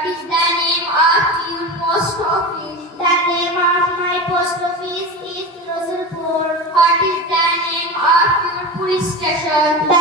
What is the name of your post office? The name of my post office is Rasulpur. What is the name of your police station? The